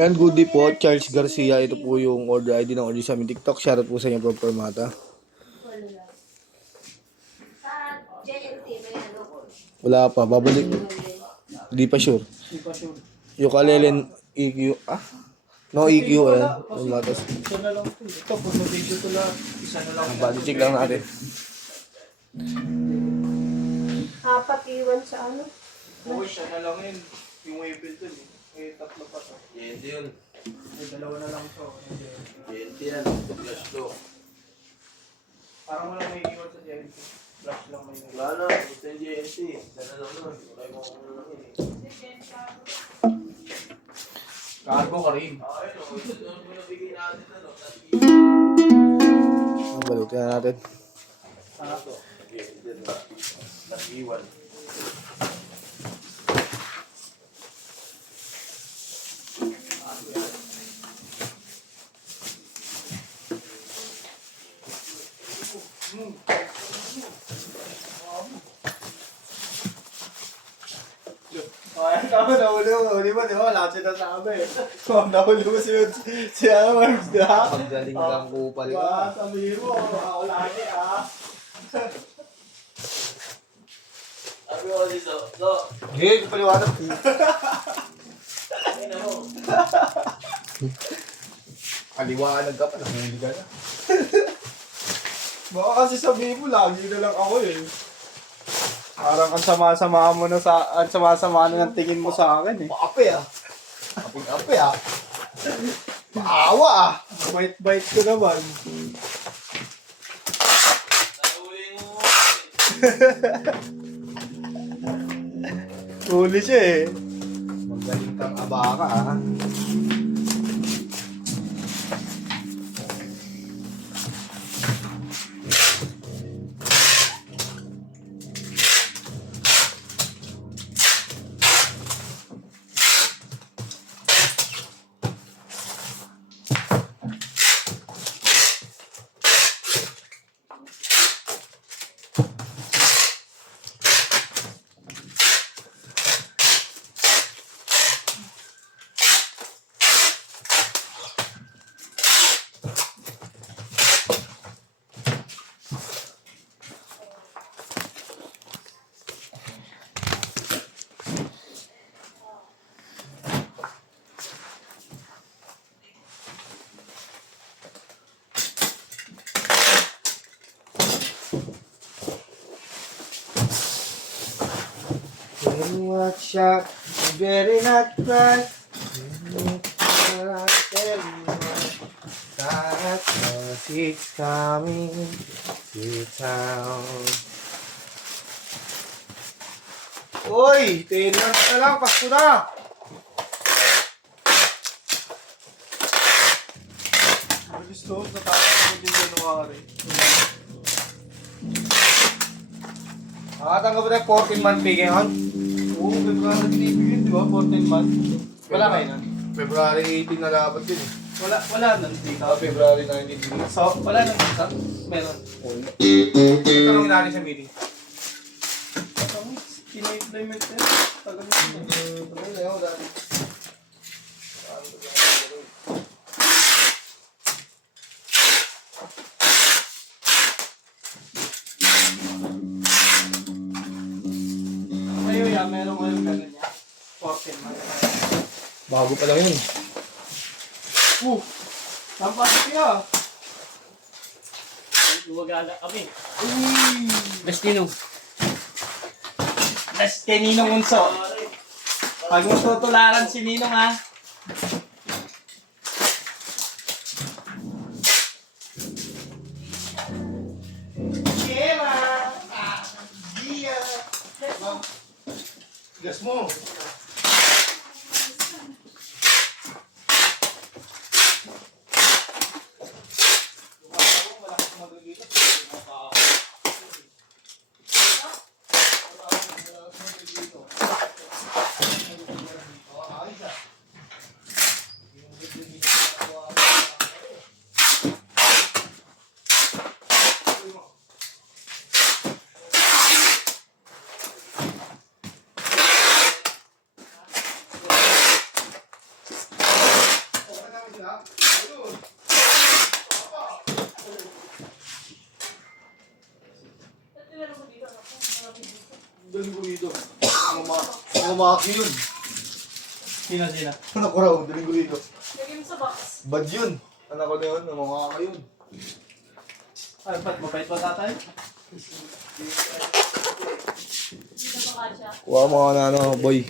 And good day po, Charles Garcia. Ito po yung order ID ng order sa aming TikTok. Shoutout po sa inyo, Prof. Formata. Sa JNT may ano ko. Wala pa, babalik. Di pa sure. Hindi pa sure. Yung kalelen EQ, No EQ, ayan. Formatas. Ito na lang po. Ito, kung video ko lang, isa na lang. Body check lang natin. Apat iwan sa ano. Oo, siya na lang yun. Yung waybill dun eh. Eh, tatlo pa to. JNT yun. May dalawa na lang to. JNT yan. Flash to. Parang walang may iwan sa JNT. Flash lang may Wala na. Gusto yung JNT. Sana lang nun. Wala yung mga lang yun eh. Cargo ka rin. Ayun o. Ito doon ko nabigay natin ano. Balutin na natin. Sana to. JNT na. Nag-iwan. Ay, tama na ulo. Di ba? Lahat siya nasabi. Nahuli mo si Arms, di ba? Pagdaling lang po pala. Ba, sabihin mo, ako lagi Sabi ko kasi so. Hey, paliwanag. Ayun ako. Paliwanag ka pa, nahuli ka na. Baka kasi sabihin mo, lagi na lang ako eh. Parang ang sama-sama mo na ang sama-sama na ng tingin mo sa akin eh. Maapi Aping-api Maawa Bite-bite ko naman. Nahuli mo. Huli siya eh. Magaling kang abaka When what shot, very not right. That it's coming to town. Uy, 10 months na lang, Pasko na! Bilis to, natapos ko din January. Nakatanggap ba tayo 14-month pay ngayon? Oo, February binibigyan, di ba? 14 months. Wala kayo na? February 18 na dapat yun eh. Wala nang dito. February 19. So, wala nang dito? Meron. Tanongin natin sa meeting. Ina-implement yan. Tagal na. Tanongin na yun dati. Kayo yan, meron ko yung ganun niya. 14 months. Bago pa lang yun. Nampasok niya. Luwagala kami. Uy! Destino. Best kay Ninong Unso. Pag mo tutularan si Ninong ha. Kera! Dia! Gas mo. Daling ko dito. Mga maki yun. Sino? Anak ko raw, daling ko dito. Lagyan mo sa box. Bad yun. Anak ko na yun, mga maki yun. Ay, ba't mabait ba tatay? Hindi na ba kasya? Kuha mo ka na ano, boy.